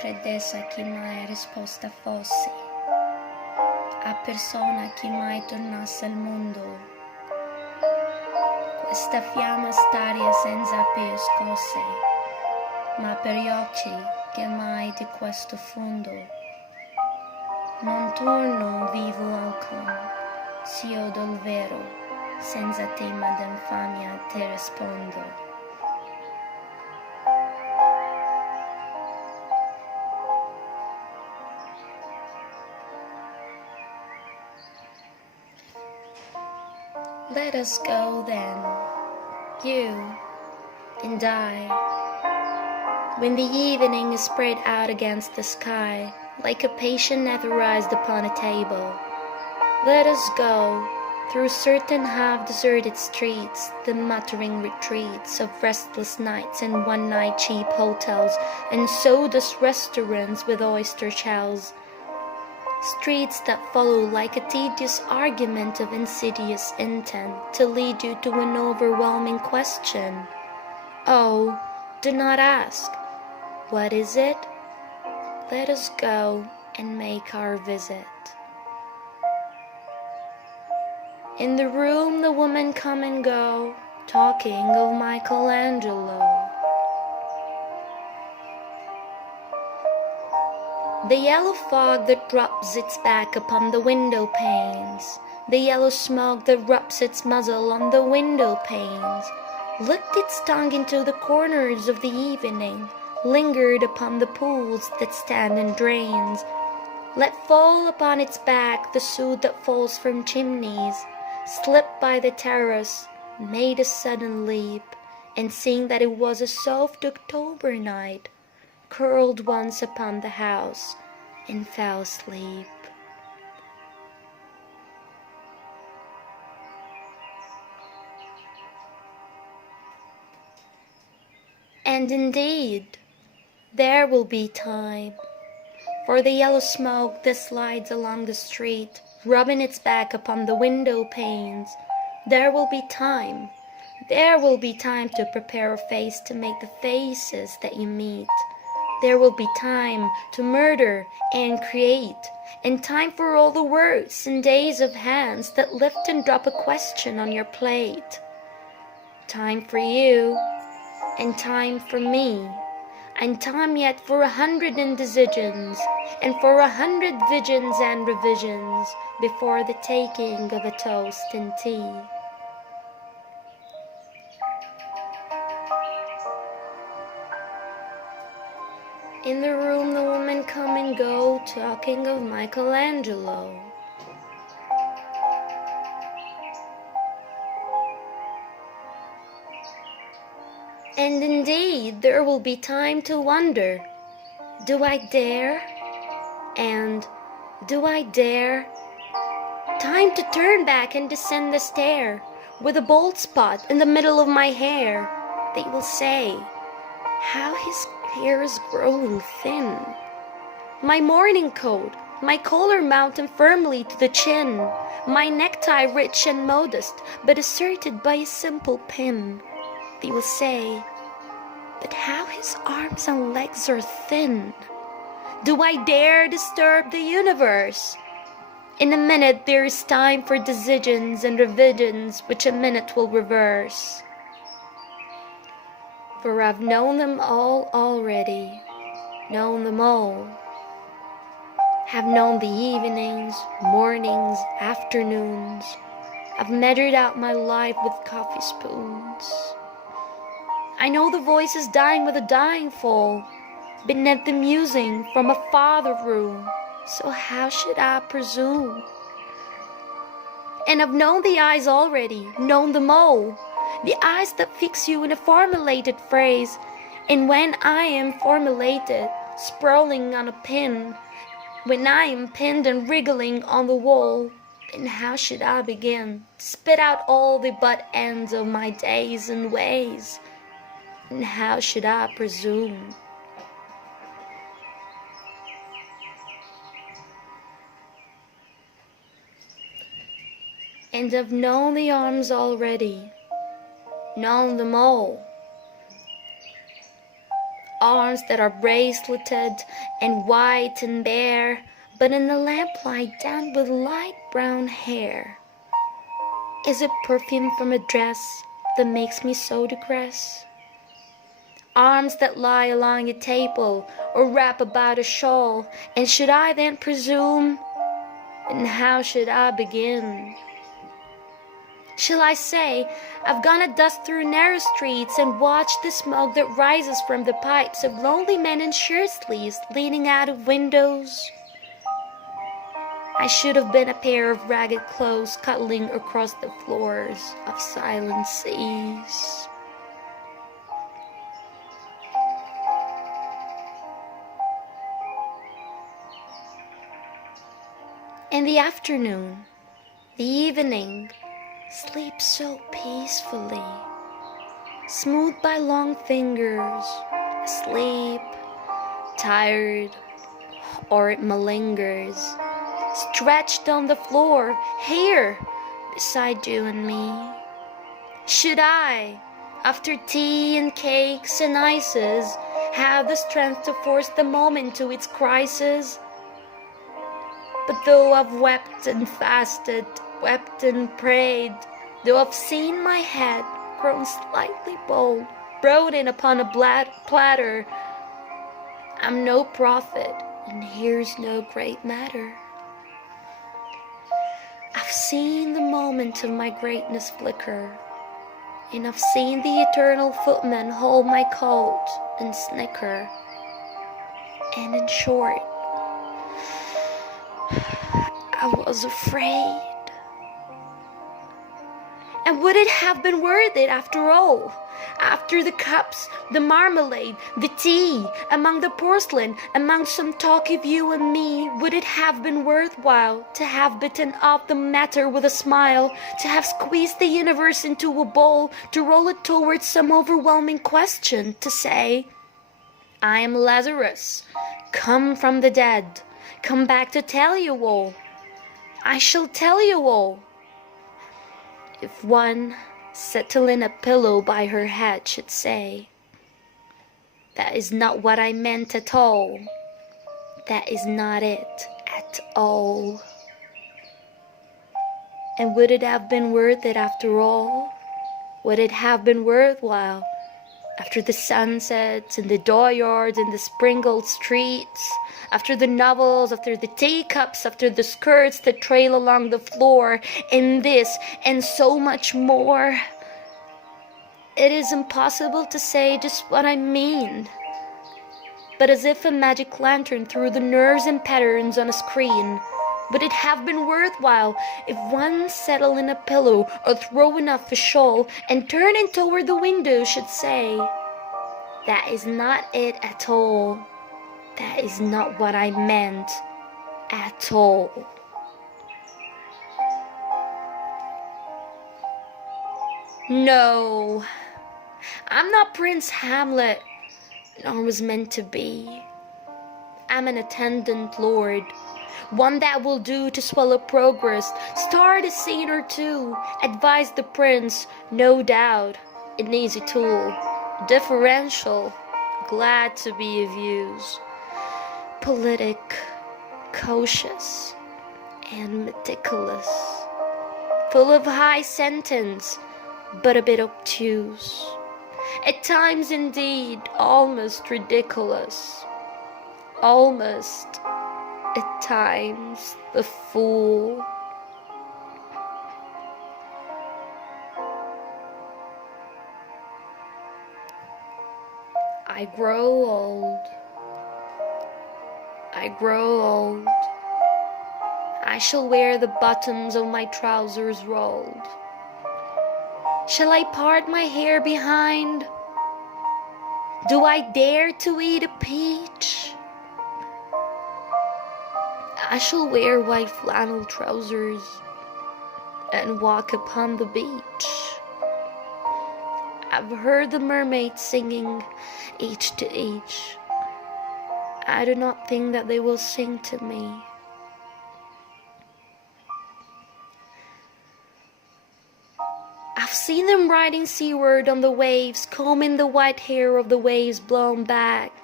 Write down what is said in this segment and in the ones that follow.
pretesa che mai risposta fosse a persona che mai tornasse al mondo. Questa fiamma staria senza più scosse, ma per gli occhi che mai di questo fondo non torno vivo ancora, s'io del vero, senza tema d'infamia te rispondo. Let us go then, you and I, when the evening is spread out against the sky, like a patient etherized upon a table. Let us go through certain half-deserted streets, the muttering retreats of restless nights and one-night cheap hotels and soda-dust restaurants with oyster shells. Streets that follow like a tedious argument of insidious intent to lead you to an overwhelming question. Oh, do not ask, what is it? Let us go and make our visit. In the room the women come and go, talking of Michelangelo. The yellow fog that drops its back upon the window panes, the yellow smoke that rubs its muzzle on the window panes, licked its tongue into the corners of the evening, lingered upon the pools that stand in drains, let fall upon its back the soot that falls from chimneys, slipped by the terrace, made a sudden leap, and seeing that it was a soft October night, curled once upon the house and fell asleep. And indeed, there will be time, for the yellow smoke that slides along the street, rubbing its back upon the window panes, there will be time. There will be time to prepare a face to make the faces that you meet. There will be time to murder and create, and time for all the words and days of hands that lift and drop a question on your plate. Time for you, and time for me, and time yet for 100 indecisions, and for 100 visions and revisions before the taking of a toast and tea. In the room the women come and go, talking of Michelangelo. And indeed, there will be time to wonder, do I dare? And do I dare? Time to turn back and descend the stair, with a bald spot in the middle of my hair. They will say, how his hair is growing thin. My morning coat, my collar mounting firmly to the chin, my necktie rich and modest, but asserted by a simple pin. They will say, but how his arms and legs are thin. Do I dare disturb the universe? In a minute there is time for decisions and revisions which a minute will reverse. For I've known them all already, known them all. Have known the evenings, mornings, afternoons. I've measured out my life with coffee spoons. I know the voices dying with a dying fall, beneath the musing from a farther room, so how should I presume? And I've known the eyes already, known them all, the eyes that fix you in a formulated phrase, and when I am formulated, sprawling on a pin, when I am pinned and wriggling on the wall, then how should I begin to spit out all the butt ends of my days and ways? And how should I presume? And I've known the arms already, known them all. arms that are braceleted and white and bare, but in the lamplight damp with light brown hair. Is it perfume from a dress that makes me so digress? Arms that lie along a table or wrap about a shawl, and should I then presume? And how should I begin? Shall I say, I've gone at dusk through narrow streets and watched the smoke that rises from the pipes of lonely men in shirt sleeves leaning out of windows? I should have been a pair of ragged clothes cuddling across the floors of silent seas. In the afternoon, the evening sleeps so peacefully, smoothed by long fingers, asleep, tired, or it malingers, stretched on the floor, here, beside you and me. Should I, after tea and cakes and ices, have the strength to force the moment to its crisis? But though I've wept and fasted, wept and prayed, though I've seen my head grown slightly bald, brought in upon a platter, I'm no prophet, and here's no great matter. I've seen the moment of my greatness flicker, and I've seen the eternal footman hold my coat and snicker. And in short, I was afraid. And would it have been worth it after all? After the cups, the marmalade, the tea, among the porcelain, among some talk of you and me, would it have been worthwhile to have bitten off the matter with a smile, to have squeezed the universe into a bowl, to roll it towards some overwhelming question, to say, I am Lazarus, come from the dead, come back to tell you all. I shall tell you all. If one, settling a pillow by her head, should say, that is not what I meant at all, that is not it at all. And would it have been worth it after all? Would it have been worthwhile after the sunsets and the dooryards and the sprinkled streets, after the novels, after the teacups, after the skirts that trail along the floor, and this and so much more? It is impossible to say just what I mean, but as if a magic lantern threw the nerves and patterns on a screen, would it have been worthwhile if one settled in a pillow or throwing off a shawl and turning toward the window should say, that is not it at all, that is not what I meant at all. No, I'm not Prince Hamlet, nor was meant to be. I'm an attendant lord, one that will do to swell up progress, start a scene or two, advise the prince, no doubt, an easy tool, differential, glad to be of use, politic, cautious, and meticulous, full of high sentence, but a bit obtuse, at times indeed almost ridiculous, almost at times the fool. I grow old, I grow old, I shall wear the buttons of my trousers rolled. Shall I part my hair behind? Do I dare to eat a peach? I shall wear white flannel trousers and walk upon the beach. I've heard the mermaids singing each to each. I do not think that they will sing to me. I've seen them riding seaward on the waves, combing the white hair of the waves blown back.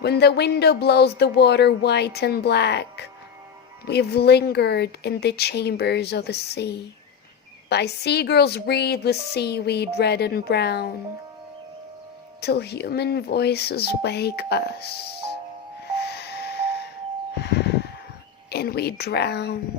When the window blows the water white and black, we've lingered in the chambers of the sea, by sea-girls wreathed with seaweed red and brown, till human voices wake us, and we drown.